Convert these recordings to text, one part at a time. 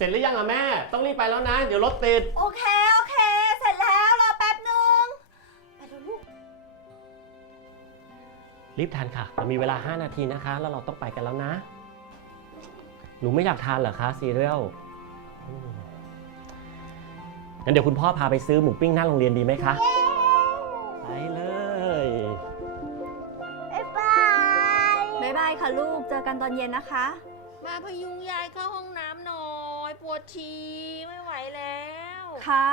เสร็จหรือยังอะแม่ ต้องรีบไปแล้วนะ เดี๋ยวรถติด โอเค โอเค เสร็จแล้ว รอแป๊บนึงไปเถอะลูก รีบทานค่ะเรามีเวลา 5 นาทีนะคะ แล้วเราต้องไปกันแล้วนะ หนูไม่อยากทานเหรอคะซีเรียลอืมงั้นเดี๋ยวคุณพ่อพาไปซื้อหมูปิ้งหน้าโรงเรียนดีไหมคะ ไปเลย บ๊ายบาย บ๊ายบายค่ะลูก เจอกันตอนเย็นนะคะ มาพยุงยายเข้าห้องน้ำหน่อยป วดฉี่ไม่ไหวแล้ว ค่ะ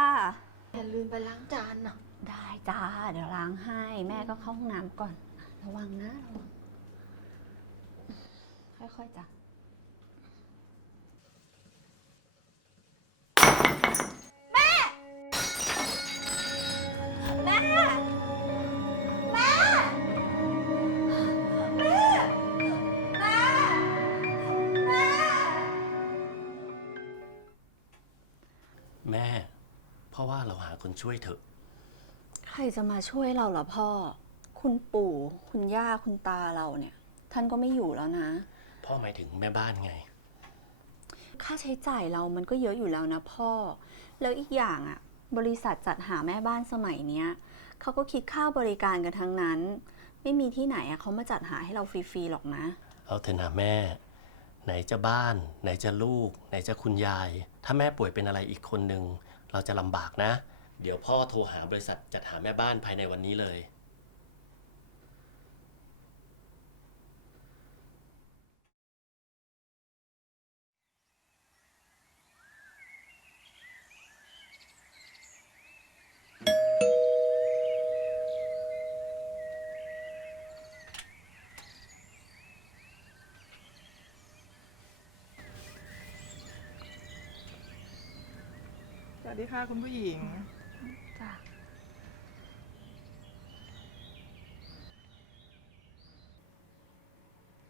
อย่าลืมไปล้างจานนะได้จ้า เดี๋ยวล้างให้ แม่ก็เข้าห้องน้ำก่อน ระวังนะระวังค่อยๆจ้ะ แม่เพราะว่าเราหาคนช่วยเถอะ ใครจะมาช่วยเราเหรอพ่อ คุณปู่ คุณย่า คุณตาเราเนี่ย ท่านก็ไม่อยู่แล้วนะ พ่อหมายถึงแม่บ้านไง ค่าใช้จ่ายเรามันก็เยอะอยู่แล้วนะพ่อ แล้วอีกอย่างอะ่ะบริษัทจัดหาแม่บ้านสมัยเนี้ยเขาก็คิดค่าบริการกันทั้งนั้น ไม่มีที่ไหนอะ่ะเขามาจัดหาให้เราฟรีๆหรอกนะ เอาเถอะนะแม่ ไหนจะบ้าน ไหนจะลูก ไหนจะคุณยาย ถ้าแม่ป่วยเป็นอะไรอีกคนนึง เราจะลำบากนะ เดี๋ยวพ่อโทรหาบริษัทจัดหาแม่บ้านภายในวันนี้เลย วัสดีค่ะคุณผู้หญิง จ้ะ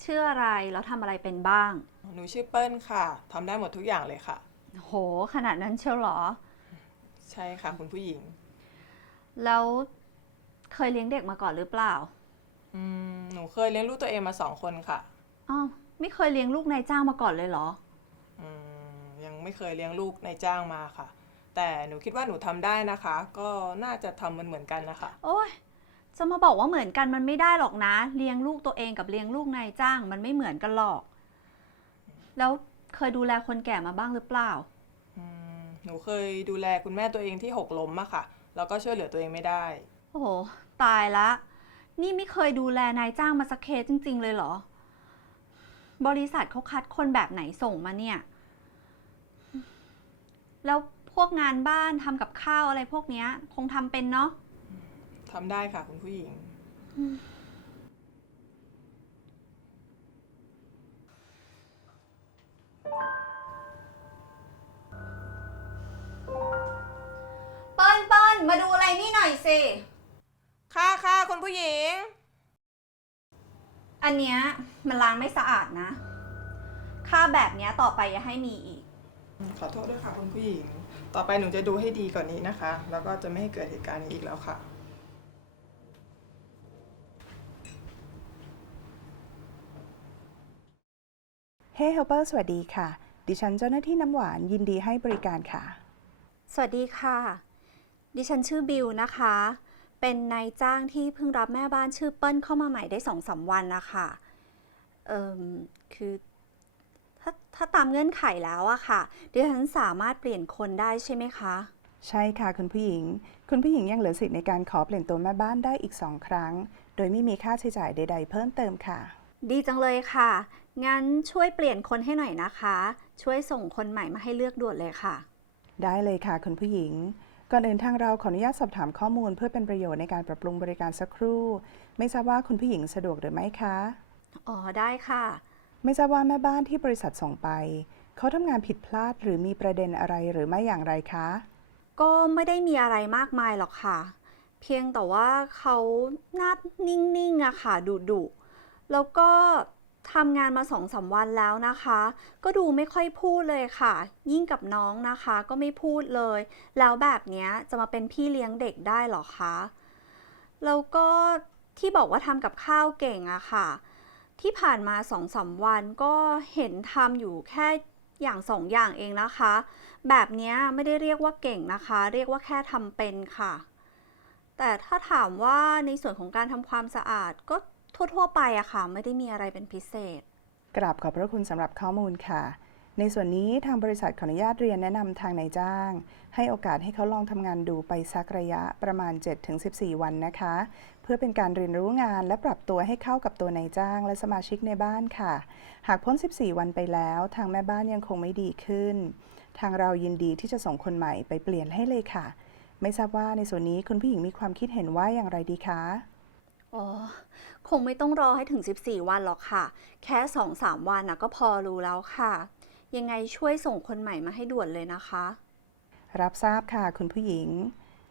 ชื่ออะไร แล้วทำอะไรเป็นบ้าง หนูชื่อเปิ้ลค่ะทำได้หมดทุกอย่างเลยค่ะ โห ขนาดนั้นเชียวเหรอ ใช่ค่ะ คุณผู้หญิง แล้วเคยเลี้ยงเด็กมาก่อนหรือเปล่า อืมหนูเคยเลี้ยงลูกตัวเองมาสองคนค่ะอ้าว ไม่เคยเลี้ยงลูกนายจ้างมาก่อนเลยเหรอ อืมยังไม่เคยเลี้ยงลูกในจ้างมาค่ะ แต่หนูคิดว่าหนูทำได้นะคะ ก็น่าจะทำมันเหมือนกันนะคะ โอ้ยจะมาบอกว่าเหมือนกันมันไม่ได้หรอกนะ เลี้ยงลูกตัวเองกับเลี้ยงลูกนายจ้าง มันไม่เหมือนกันหรอก แล้วเคยดูแลคนแก่มาบ้างหรือเปล่า อืมหนูเคยดูแลคุณแม่ตัวเองที่หกล้มอะค่ะ แล้วก็ช่วยเหลือตัวเองไม่ได้ โอ้โห ตายละ นี่ไม่เคยดูแลนายจ้างมาสักเคสจริง ๆ เลยเหรอ บริษัทเขาคัดคนแบบไหนส่งมาเนี่ย แล้ว พวกงานบ้านทำกับข้าวอะไรพวกเนี้ย คงทำเป็นเนาะทำได้ค่ะคุณผู้หญิง เปิ้ลเปิ้ลมาดูอะไรนี่หน่อยสิ ค่ะค่ะคุณผู้หญิง อันเนี้ยมันล้างไม่สะอาดนะ ค่าแบบเนี้ยต่อไปอย่าให้มีอีก ขอโทษด้วยค่ะคุณผู้หญิง ต่อไปหนูจะดูให้ดีกว่านนี้นะคะ แล้วก็จะไม่ให้เกิดเหตุการณ์นี้อีกแล้วค่ะ เฮ้ Helper สวัสดีค่ะ ดิฉันเจ้าหน้าที่น้ำหวานยินดีให้บริการค่ะ สวัสดีค่ะ ดิฉันชื่อบิวนะคะ เป็นนายจ้างที่เพิ่งรับแม่บ้านชื่อเปิ้ลเข้ามาใหม่ได้สองสามวันนะคะ เอ่มคือ ถ้าถ้าตามเงื่อนไขแล้วอะค่ะดิฉันสามารถเปลี่ยนคนได้ใช่ไหมคะ ใช่ค่ะคุณผู้หญิง คุณผู้หญิงยังเหลือสิทธิ์ในการขอเปลี่ยนตัวแม่บ้านได้อีก2ครั้ง โดยไม่มีค่าใช้จ่ายใด ๆ เพิ่มเติมค่ะ ดีจังเลยค่ะ งั้นช่วยเปลี่ยนคนให้หน่อยนะคะ ช่วยส่งคนใหม่มาให้เลือกด่วนเลยค่ะ ได้เลยค่ะคุณผู้หญิง ก่อนอื่นทางเราขออนุญาตสอบถามข้อมูลเพื่อเป็นประโยชน์ในการปรับปรุงบริการสักครู่ ไม่ทราบว่าคุณผู้หญิงสะดวกหรือไม่คะ อ๋อได้ค่ะ ไม่ทราบว่าแม่บ้านที่บริษัทส่งไป เขาทำงานผิดพลาดหรือมีประเด็นอะไรหรือไม่อย่างไรคะ ก็ไม่ได้มีอะไรมากมายหรอกค่ะ เพียงแต่ว่าเขาหน้านิ่งๆอะค่ะดุดุแล้วก็ทำงานมาสองสามวันแล้วนะคะ ก็ดูไม่ค่อยพูดเลยค่ะ ยิ่งกับน้องนะคะก็ไม่พูดเลย แล้วแบบนี้จะมาเป็นพี่เลี้ยงเด็กได้หรอคะ แล้วก็ที่บอกว่าทำกับข้าวเก่งอะค่ะ ที่ผ่านมาสองสามวันก็เห็นทำอยู่แค่อย่างสองอย่างเองนะคะ แบบนี้ไม่ได้เรียกว่าเก่งนะคะ เรียกว่าแค่ทำเป็นค่ะ แต่ถ้าถามว่าในส่วนของการทำความสะอาดก็ทั่ว ๆ ไปอะค่ะ ไม่ได้มีอะไรเป็นพิเศษ กราบขอบพระคุณสำหรับข้อมูลค่ะ ในส่วนนี้ทางบริษัทขออนุญาตเรียนแนะนำทางนายจ้าง ให้โอกาสให้เขาลองทำงานดูไปสักระยะประมาณ 7-14 วันนะคะ เพื่อเป็นการเรียนรู้งานและปรับตัวให้เข้ากับตัวนายจ้าง และสมาชิกในบ้านค่ะ หากพ้น 14 วันไปแล้ว ทางแม่บ้านยังคงไม่ดีขึ้น ทางเรายินดีที่จะส่งคนใหม่ไปเปลี่ยนให้เลยค่ะ ไม่ทราบว่าในส่วนนี้คุณผู้หญิงมีความคิดเห็นว่าอย่างไรดีคะอ๋อ คงไม่ต้องรอให้ถึง 14 วันหรอกค่ะ แค่ 2-3 วันนะก็พอรู้แล้วค่ะ ยังไงช่วยส่งคนใหม่มาให้ด่วนเลยนะคะ รับทราบค่ะคุณผู้หญิง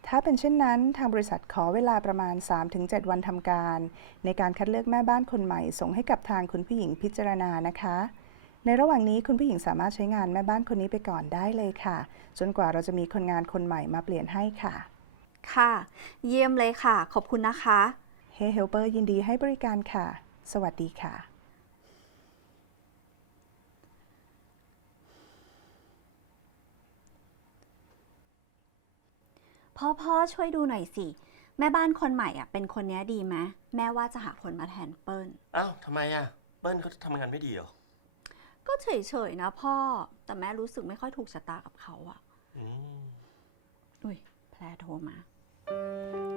ถ้าเป็นเช่นนั้น ทางบริษัทขอเวลาประมาณ 3-7 วันทำการ ในการคัดเลือกแม่บ้านคนใหม่ส่งให้กับทางคุณผู้หญิงพิจารณานะคะ ในระหว่างนี้คุณผู้หญิงสามารถใช้งานแม่บ้านคนนี้ไปก่อนได้เลยค่ะ จนกว่าเราจะมีคนงานคนใหม่มาเปลี่ยนให้ค่ะ ค่ะ เยี่ยมเลยค่ะ ขอบคุณนะคะ เฮเฮลเปอร์ยินดีให้บริการค่ะ สวัสดีค่ะ พ่อพ่อช่วยดูหน่อยสิ แม่บ้านคนใหม่อะเป็นคนเนี้ยดีไหมแม่ว่าจะหาคนมาแทนเปิ้ล อ้าวทำไมอะ เปิ้ลเขาทำงานไม่ดีเหรอก็เฉยๆนะพ่อ แต่แม่รู้สึกไม่ค่อยถูกชะตากับเขาอะ อืม อุ้ยแพรโทรมา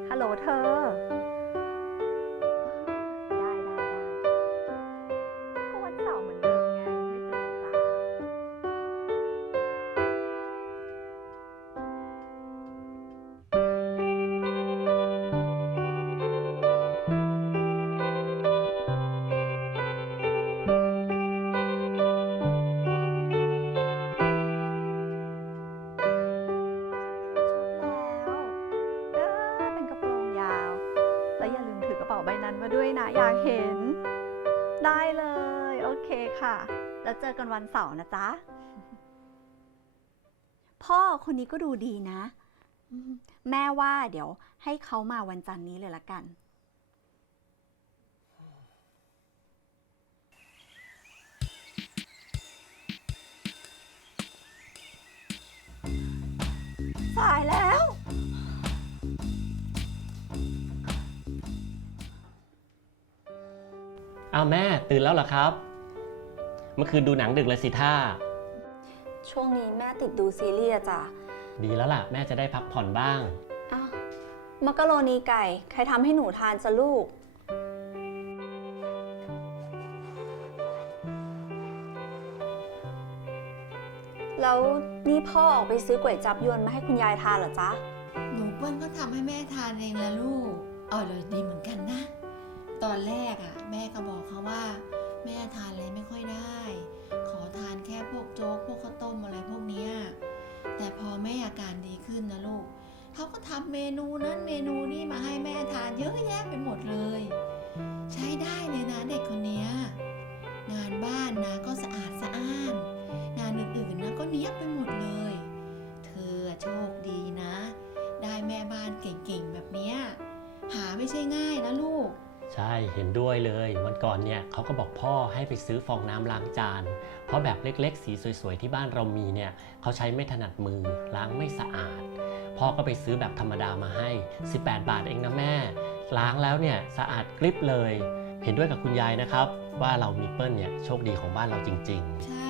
ฮัลโหลเธอ นั้นมาด้วยนะ อยากเห็น ได้เลย โอเคค่ะ แล้วเจอกันวันเสาร์นะจ๊ะ พ่อคนนี้ก็ดูดีนะ แม่ว่าเดี๋ยวให้เขามาวันจันทร์นี้เลยละกัน สายแล้ว อ้าวแม่ตื่นแล้วเหรอครับ เมื่อคืนดูหนังดึกเลยสิท่า ช่วงนี้แม่ติดดูซีรีส์อะจ้ะดีแล้วล่ะ แม่จะได้พักผ่อนบ้าง อ้าวมักกะโรนีไก่ ใครทำให้หนูทานจะลูก แล้วนี่พ่อออกไปซื้อก๋วยจับยวนมาให้คุณยายทานเหรอจ๊ะ หนูเปิ้ลก็ทำให้แม่ทานเองละลูกอร่อยดีเหมือนกันนะ ตอนแรกอะ แม่ก็บอกเขาว่า แม่ทานอะไรไม่ค่อยได้ ขอทานแค่พวกโจ๊กพวกข้าวต้มอะไรพวกนี้แต่พอแม่อาการดีขึ้นนะลูกเขาก็ทำเมนูนั้นเมนูนี้มาให้แม่ทานเยอะแยะไปหมดเลย ใช้ได้เลยนะเด็กคนนี้งานบ้านนะก็สะอาดสะอ้าน งานอื่นๆนะก็เนี้ยบไปหมดเลย เธอโชคดีนะ ได้แม่บ้านเก่งๆแบบเนี้ยหาไม่ใช่ง่ายนะลูก ใช่เห็นด้วยเลยวันก่อนเนี่ยเขาก็บอกพ่อให้ไปซื้อฟองน้ำล้างจาน เพราะแบบเล็กๆ สีสวยๆ ที่บ้านเรามีเนี่ยเขาใช้ไม่ถนัดมือล้างไม่สะอาด พ่อก็ไปซื้อแบบธรรมดามาให้ 18 บาทเองนะแม่ ล้างแล้วเนี่ยสะอาดกริบเลย เห็นด้วยกับคุณยายนะครับ ว่าเรามีเปิ้ลเนี่ยโชคดีของบ้านเราจริง ๆ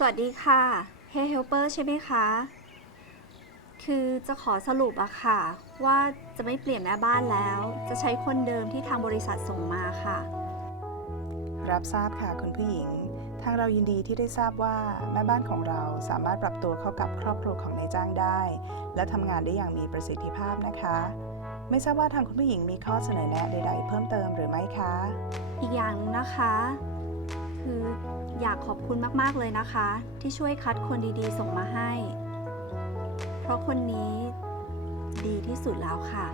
สวัสดีค่ะ Hey Helper ใช่ไหมคะ คือจะขอสรุปอะค่ะ ว่าจะไม่เปลี่ยนแม่บ้านแล้ว จะใช้คนเดิมที่ทางบริษัทส่งมาค่ะ รับทราบค่ะคุณผู้หญิง ทางเรายินดีที่ได้ทราบว่าแม่บ้านของเราสามารถปรับตัวเข้ากับครอบครัวของนายจ้างได้ และทำงานได้อย่างมีประสิทธิภาพนะคะ ไม่ทราบว่าทางคุณผู้หญิงมีข้อเสนอแนะใด ๆ เพิ่มเติมหรือไม่คะ อีกอย่างหนึงนะคะ คือ อยากขอบคุณมากๆเลยนะคะ ที่ช่วยคัดคนดีๆ ส่งมาให้ เพราะคนนี้ดีที่สุดแล้วค่ะ